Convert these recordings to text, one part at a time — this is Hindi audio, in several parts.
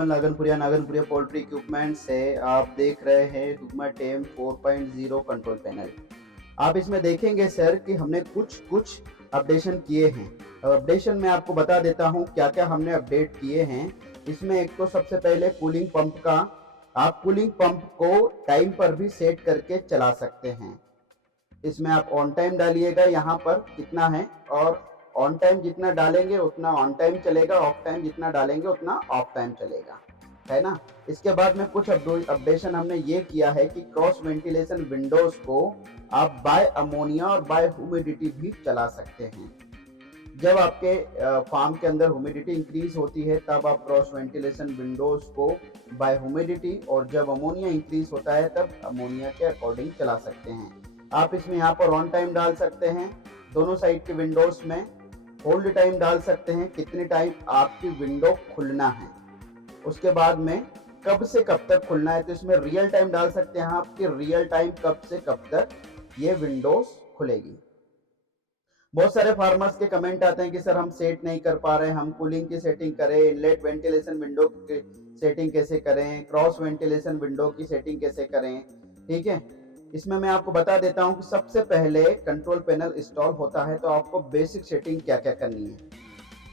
एवरीवन, नागनपुरिया पोल्ट्री इक्विपमेंट से आप देख रहे हैं हुक्मा टेम 4.0 कंट्रोल पैनल। आप इसमें देखेंगे सर कि हमने कुछ अपडेशन किए हैं। अपडेशन में आपको बता देता हूं क्या क्या हमने अपडेट किए हैं। इसमें एक तो सबसे पहले कूलिंग पंप का, आप कूलिंग पंप को टाइम पर भी सेट करके चला सकते हैं। इसमें आप ऑन टाइम डालिएगा यहाँ पर कितना है, और ऑन टाइम जितना डालेंगे उतना ऑन टाइम चलेगा, ऑफ टाइम जितना डालेंगे उतना ऑफ टाइम चलेगा, है ना। इसके बाद में कुछ अपडेशन हमने ये किया है कि क्रॉस वेंटिलेशन विंडोज को आप बाय अमोनिया और बाय ह्यूमिडिटी भी चला सकते हैं। जब आपके फार्म के अंदर ह्यूमिडिटी इंक्रीज होती है तब आप क्रॉस वेंटिलेशन विंडोज को बाय ह्यूमिडिटी, और जब अमोनिया इंक्रीज होता है तब अमोनिया के अकॉर्डिंग चला सकते हैं। आप इसमें यहाँ पर ऑन टाइम डाल सकते हैं, दोनों साइड के विंडोज में होल्ड टाइम डाल सकते हैं, कितने टाइम आपकी विंडो खुलना है, उसके बाद में कब से कब तक खुलना है। तो इसमें रियल टाइम डाल सकते हैं आपकी रियल टाइम कब से कब तक ये विंडोज खुलेगी। बहुत सारे फार्मर्स के कमेंट आते हैं कि सर हम सेट नहीं कर पा रहे, हम कूलिंग की सेटिंग करें, इनलेट वेंटिलेशन विंडो की सेटिंग कैसे करें, क्रॉस वेंटिलेशन विंडो की सेटिंग कैसे करें। ठीक है, इसमें मैं आपको बता देता हूं कि सबसे पहले कंट्रोल पैनल इंस्टॉल होता है तो आपको बेसिक सेटिंग क्या क्या करनी है।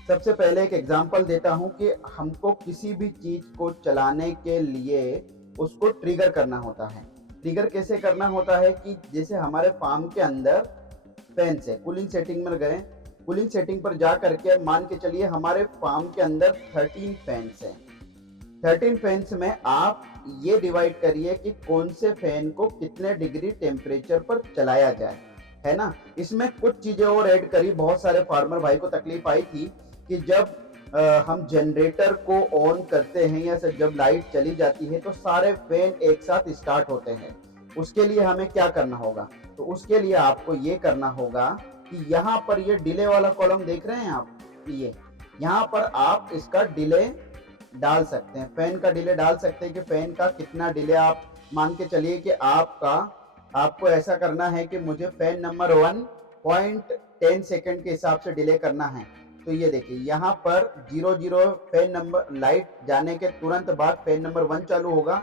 सबसे पहले एक एग्जांपल देता हूं कि हमको किसी भी चीज को चलाने के लिए उसको ट्रिगर करना होता है। ट्रिगर कैसे करना होता है कि जैसे हमारे फार्म के अंदर फैंस है, कूलिंग सेटिंग में गए, कूलिंग सेटिंग पर जा करके मान के चलिए हमारे फार्म के अंदर 13 फैंस हैं। 13 फैंस में आप ये डिवाइड करिए कि कौन से फैन को कितने डिग्री टेम्परेचर पर चलाया जाए, है ना। इसमें कुछ चीजें और ऐड करी, बहुत सारे फार्मर भाई को तकलीफ आई थी कि जब हम जनरेटर को ऑन करते हैं या जब लाइट चली जाती है तो सारे फैन एक साथ स्टार्ट होते हैं। उसके लिए हमें क्या करना होगा, तो उसके लिए आपको ये करना होगा कि यहाँ पर ये डिले वाला कॉलम देख रहे हैं आप, ये यहाँ पर आप इसका डिले डाल सकते हैं, फैन का डिले डाल सकते हैं कि फैन का कितना डिले। आप मान के चलिए कि आपको ऐसा करना है कि मुझे फैन नंबर 1.10 सेकंड के हिसाब से डिले करना है। तो ये देखिए यहाँ पर 00 फैन नंबर लाइट जाने के तुरंत बाद फैन नंबर 1 चालू होगा,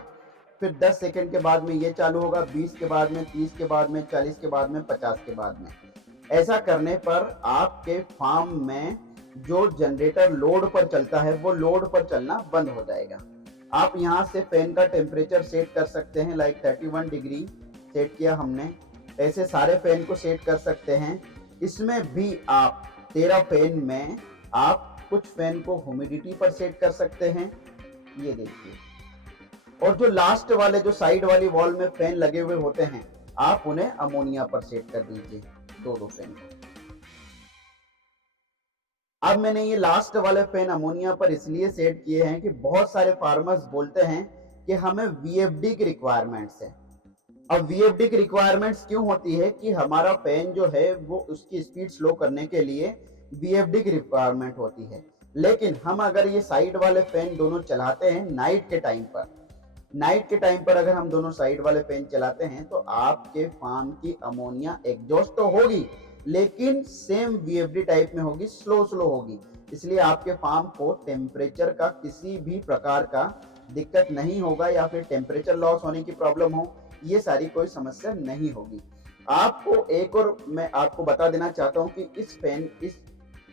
फिर 10 सेकंड के बाद में ये चालू होगा, 20 के बाद में, 30 के बाद में, 40 के बाद में, 50 के बाद में। ऐसा करने पर आपके फार्म में जो जनरेटर लोड पर चलता है वो लोड पर चलना बंद हो जाएगा। आप यहाँ से फैन का टेम्परेचर सेट कर सकते हैं, लाइक 31 डिग्री सेट किया हमने, ऐसे सारे फैन को सेट कर सकते हैं। इसमें भी आप 13 फैन में आप कुछ फैन को ह्यूमिडिटी पर सेट कर सकते हैं, ये देखिए। और जो लास्ट वाले जो साइड वाली वॉल में फैन लगे हुए होते हैं आप उन्हें अमोनिया पर सेट कर दीजिए, दो फैन को। अब मैंने ये लास्ट वाले फैन अमोनिया पर इसलिए सेट किए हैं कि बहुत सारे फार्मर्स बोलते हैं कि हमें वीएफडी की रिक्वायरमेंट्स है। अब वीएफडी की रिक्वायरमेंट्स क्यों होती है कि हमारा फैन जो है वो उसकी स्पीड स्लो करने के लिए वीएफडी की रिक्वायरमेंट होती है। लेकिन हम अगर ये साइड वाले फैन दोनों चलाते हैं नाइट के टाइम पर अगर हम दोनों साइड वाले फैन चलाते हैं तो आपके फार्म की अमोनिया एग्जॉस्ट तो होगी लेकिन सेम वीएफडी टाइप में होगी, स्लो होगी। इसलिए आपके फार्म को टेम्परेचर का किसी भी प्रकार का दिक्कत नहीं होगा या फिर टेम्परेचर लॉस होने की प्रॉब्लम हो, ये सारी कोई समस्या नहीं होगी। आपको एक और मैं आपको बता देना चाहता हूं कि इस फैन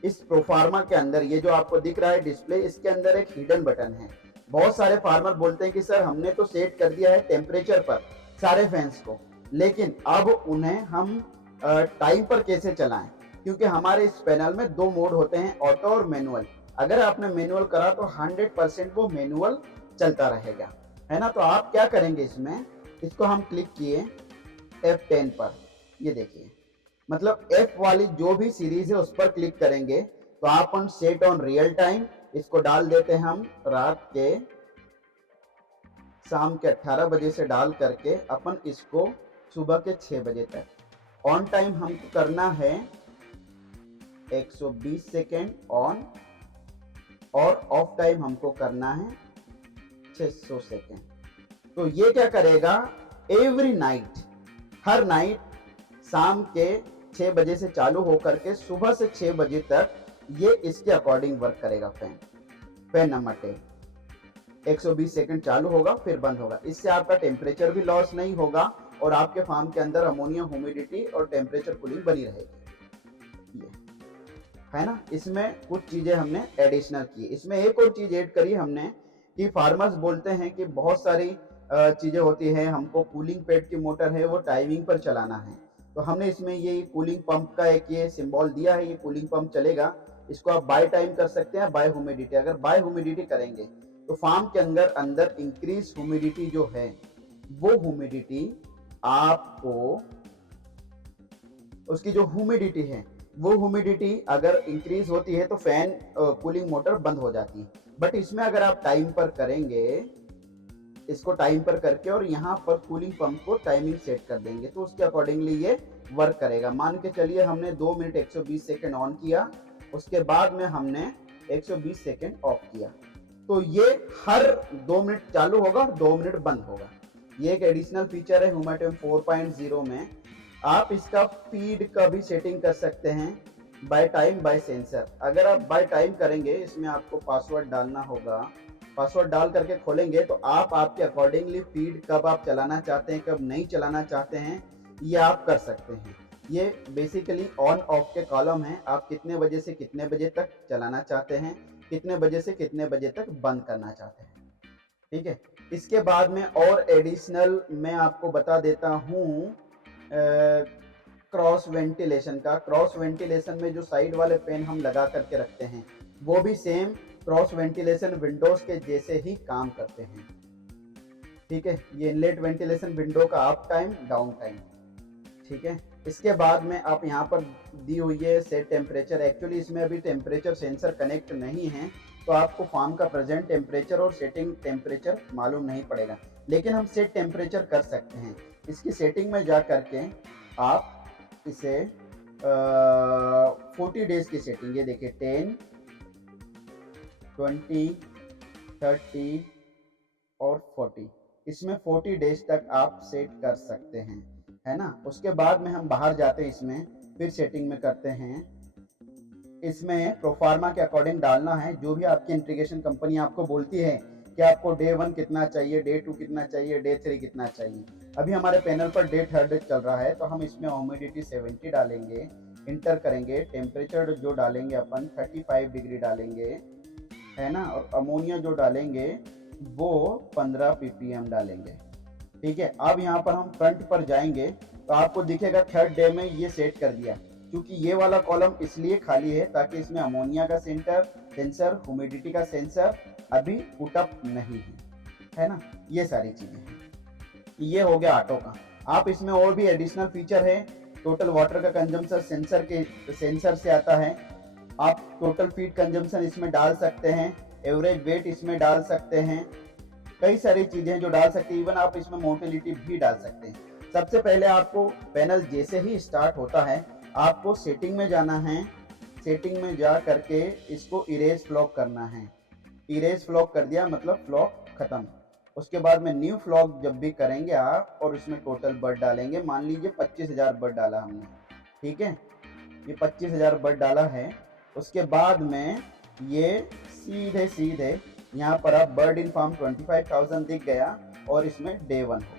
इस प्रोफार्मा के अंदर ये जो आपको दिख रहा है डिस्प्ले, इसके अंदर एक हिडन बटन है। बहुत सारे फार्मर बोलते हैं कि सर हमने तो सेट कर दिया है टेम्परेचर पर सारे फैंस को, लेकिन अब उन्हें हम टाइम पर कैसे चलाएं, क्योंकि हमारे इस पैनल में 2 मोड होते हैं, ऑटो और मैनुअल। अगर आपने मैनुअल करा तो 100% वो मैनुअल चलता रहेगा, है ना। तो आप क्या करेंगे, इसमें इसको हम क्लिक किए F10 पर, ये देखिए, मतलब F वाली जो भी सीरीज है उस पर क्लिक करेंगे तो आप on set on real time इसको डाल देते हैं हम शाम के 18 बजे से डाल करके अपन इसको सुबह के 6 बजे तक। ऑन टाइम हमको करना है 120 सेकेंड ऑन, और ऑफ टाइम हमको करना है 600 सेकेंड। तो ये क्या करेगा, एवरी नाइट, हर नाइट शाम के 6 बजे से चालू होकर के सुबह से 6 बजे तक ये इसके अकॉर्डिंग वर्क करेगा। फैन नंबर 10 120 सेकंड चालू होगा फिर बंद होगा। इससे आपका टेम्परेचर भी लॉस नहीं होगा और आपके फार्म के अंदर अमोनिया, ह्यूमिडिटी और टेम्परेचर कूलिंग बनी रहेगी। ये है ना, इसमें कुछ चीजें हमने एडिशनल की। इसमें एक और चीज ऐड करी हमने कि फार्मर्स बोलते हैं कि बहुत सारी चीजें होती है, हमको कूलिंग पैड की मोटर है वो टाइमिंग पर चलाना है, तो हमने इसमें ये कूलिंग पंप का एक ये सिंबल दिया है। ये कूलिंग पंप चलेगा, इसको आप बाय टाइम कर सकते हैं, बाय ह्यूमिडिटी। अगर बाय ह्यूमिडिटी करेंगे तो फार्म के अंदर अंदर इंक्रीज ह्यूमिडिटी जो है वो ह्यूमिडिटी आपको, उसकी जो ह्यूमिडिटी है वो ह्यूमिडिटी अगर इंक्रीज होती है तो फैन कूलिंग मोटर बंद हो जाती है। बट इसमें अगर आप टाइम पर करेंगे, इसको टाइम पर करके और यहाँ पर कूलिंग पंप को टाइमिंग सेट कर देंगे तो उसके अकॉर्डिंगली ये वर्क करेगा। मान के चलिए हमने 2 मिनट 120 सेकेंड ऑन किया, उसके बाद में हमने 120 सेकेंड ऑफ किया, तो ये हर 2 मिनट चालू होगा और 2 मिनट बंद होगा। ये एक एडिशनल फीचर है ह्यूमाटेम 4.0 में। आप इसका फीड का भी सेटिंग कर सकते हैं बाय टाइम बाय सेंसर। अगर आप बाय टाइम करेंगे, इसमें आपको पासवर्ड डालना होगा, पासवर्ड डाल करके खोलेंगे तो आप आपके अकॉर्डिंगली फीड कब आप चलाना चाहते हैं, कब नहीं चलाना चाहते हैं, ये आप कर सकते हैं। ये बेसिकली ऑन ऑफ के कॉलम है, आप कितने बजे से कितने बजे तक चलाना चाहते हैं, कितने बजे से कितने बजे तक बंद करना चाहते हैं। ठीक है, इसके बाद में और एडिशनल मैं आपको बता देता हूँ क्रॉस वेंटिलेशन का। क्रॉस वेंटिलेशन में जो साइड वाले फैन हम लगा करके रखते हैं वो भी सेम क्रॉस वेंटिलेशन विंडोज के जैसे ही काम करते हैं। ठीक है, ये इनलेट वेंटिलेशन विंडो का अप टाइम, डाउन टाइम। ठीक है, इसके बाद में आप यहाँ पर दी हुई है सेट टेम्परेचर। एक्चुअली इसमें अभी टेम्परेचर सेंसर कनेक्ट नहीं है तो आपको फार्म का प्रेजेंट टेम्परेचर और सेटिंग टेम्परेचर मालूम नहीं पड़ेगा, लेकिन हम सेट टेम्परेचर कर सकते हैं। इसकी सेटिंग में जा करके आप इसे 40 डेज की सेटिंग, ये देखिए 10, 20, 30 और 40, इसमें 40 डेज तक आप सेट कर सकते हैं, है ना। उसके बाद में हम बाहर जाते हैं, इसमें फिर सेटिंग में करते हैं। इसमें प्रोफार्मा के अकॉर्डिंग डालना है, जो भी आपकी इंटीग्रेशन कंपनी आपको बोलती है कि आपको डे 1 कितना चाहिए, डे 2 कितना चाहिए, डे 3 कितना चाहिए। अभी हमारे पैनल पर डे 3 चल रहा है तो हम इसमें ह्यूमिडिटी 70 डालेंगे, इंटर करेंगे, टेम्परेचर जो डालेंगे अपन 35 डिग्री डालेंगे, है ना, और अमोनिया जो डालेंगे वो 15 ppm डालेंगे। ठीक है, अब यहाँ पर हम फ्रंट पर जाएंगे तो आपको दिखेगा 3rd डे में ये सेट कर दिया, क्योंकि ये वाला कॉलम इसलिए खाली है ताकि इसमें अमोनिया का सेंसर, ह्यूमिडिटी का सेंसर अभी पुटअप नहीं है ना। ये सारी चीजें हैं। ये हो गया ऑटो का। आप इसमें और भी एडिशनल फीचर है, टोटल वाटर का कंजम्पशन सेंसर से आता है। आप टोटल फीड कंजम्पशन इसमें डाल सकते हैं, एवरेज वेट इसमें डाल सकते हैं, कई सारी चीजें जो डाल सकते हैं। इवन आप इसमें मोटिलिटी भी डाल सकते हैं। सबसे पहले आपको पैनल जैसे ही स्टार्ट होता है आपको सेटिंग में जाना है, सेटिंग में जा करके इसको इरेज फ्लॉग करना है। इरेज फ्लॉग कर दिया मतलब फ्लॉग खत्म। उसके बाद में न्यू फ्लॉग जब भी करेंगे आप और इसमें टोटल बर्ड डालेंगे, मान लीजिए 25,000 बर्ड डाला हमने, ठीक है, ये 25,000 बर्ड डाला है। उसके बाद में ये सीधे यहाँ पर आप बर्ड इन फार्म 25,000 दिख गया और इसमें डे 1 हो।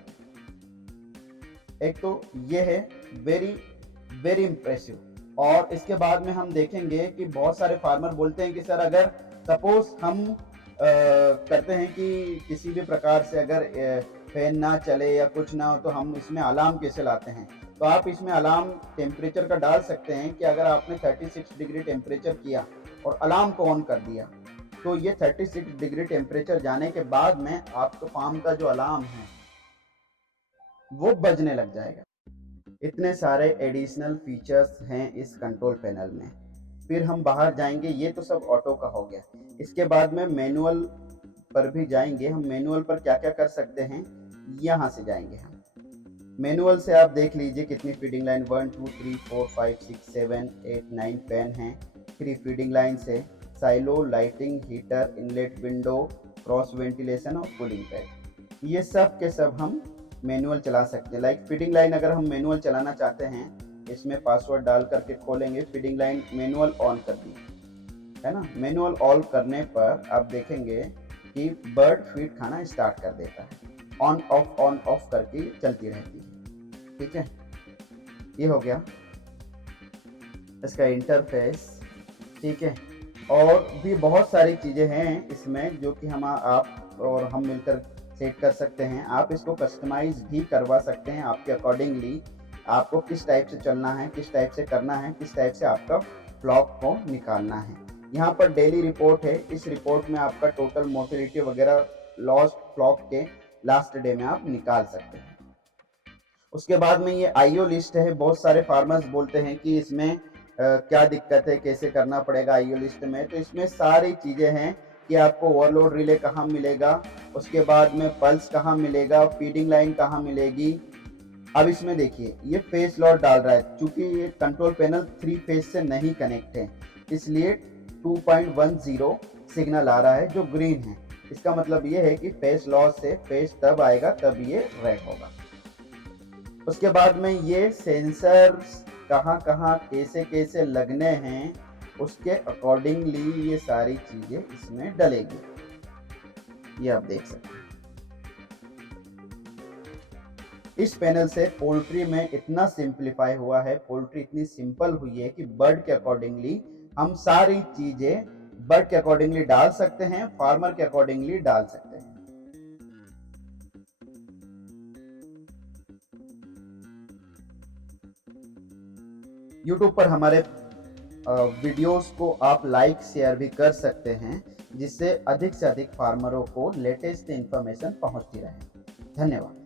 एक तो ये है वेरी इंप्रेसिव। और इसके बाद में हम देखेंगे कि बहुत सारे फार्मर बोलते हैं कि सर अगर सपोज हम करते हैं कि किसी भी प्रकार से अगर फैन ना चले या कुछ ना हो तो हम इसमें अलार्म कैसे लाते हैं। तो आप इसमें अलार्म टेम्परेचर का डाल सकते हैं कि अगर आपने 36 डिग्री टेम्परेचर किया और अलार्म को ऑन कर दिया तो ये 36 डिग्री टेम्परेचर जाने के बाद में आपको फार्म का जो अलार्म है वो बजने लग जाएगा। इतने सारे एडिशनल फीचर्स हैं इस कंट्रोल पैनल में। फिर हम बाहर जाएंगे, ये तो सब ऑटो का हो गया। इसके बाद में मैनुअल पर भी जाएंगे। हम मैनुअल पर क्या क्या कर सकते हैं, यहाँ से जाएंगे हम मैनुअल से। आप देख लीजिए कितनी फीडिंग लाइन 1 2 3 4 5 6 7 8 9 फैन हैं। 3 फीडिंग लाइन से silo, lighting, heater, inlet window, cross ventilation और कूलिंग पैड, ये सब के सब हम मैनुअल चला सकते हैं। लाइक फीडिंग लाइन अगर हम मैनुअल चलाना चाहते हैं, इसमें पासवर्ड डाल करके खोलेंगे, फीडिंग लाइन मैनुअल ऑन कर दी, है ना। मैनुअल ऑन करने पर आप देखेंगे कि बर्ड फीड खाना स्टार्ट कर देता है, ऑन ऑफ करके चलती रहती है। ठीक है, ये हो गया इसका इंटरफेस। ठीक है, और भी बहुत सारी चीज़ें हैं इसमें जो कि आप और हम मिलकर सेट कर सकते हैं। आप इसको कस्टमाइज भी करवा सकते हैं आपके अकॉर्डिंगली, आपको किस टाइप से चलना है, किस टाइप से करना है, किस टाइप से आपका फ्लॉक को निकालना है। यहाँ पर डेली रिपोर्ट है, इस रिपोर्ट में आपका टोटल मोर्टेलिटी वगैरह लॉस्ट फ्लॉक के लास्ट डे में आप निकाल सकते हैं। उसके बाद में ये आईओ लिस्ट है। बहुत सारे फार्मर्स बोलते हैं कि इसमें क्या दिक्कत है, कैसे करना पड़ेगा आईओ लिस्ट में। तो इसमें सारी चीज़ें हैं कि आपको ओवरलोड रिले कहाँ मिलेगा, उसके बाद में पल्स कहाँ मिलेगा, फीडिंग लाइन कहाँ मिलेगी। अब इसमें देखिए ये फेस लॉस डाल रहा है, चूंकि ये कंट्रोल पैनल 3 फेज से नहीं कनेक्ट है, इसलिए 2.10 सिग्नल आ रहा है जो ग्रीन है। इसका मतलब ये है कि फेस लॉस से फेस तब आएगा तब ये रेड होगा। उसके बाद में ये सेंसर्स कहाँ कहाँ कैसे कैसे लगने हैं, उसके अकॉर्डिंगली ये सारी चीजें इसमें डलेगी। ये आप देख सकते हैं। इस पैनल से पोल्ट्री में इतना सिंप्लीफाई हुआ है, पोल्ट्री इतनी सिंपल हुई है कि बर्ड के अकॉर्डिंगली हम सारी चीजें बर्ड के अकॉर्डिंगली डाल सकते हैं, फार्मर के अकॉर्डिंगली डाल सकते हैं। YouTube पर हमारे वीडियोस को आप लाइक शेयर भी कर सकते हैं, जिससे अधिक से अधिक फार्मरों को लेटेस्ट इंफॉर्मेशन पहुंचती रहे। धन्यवाद।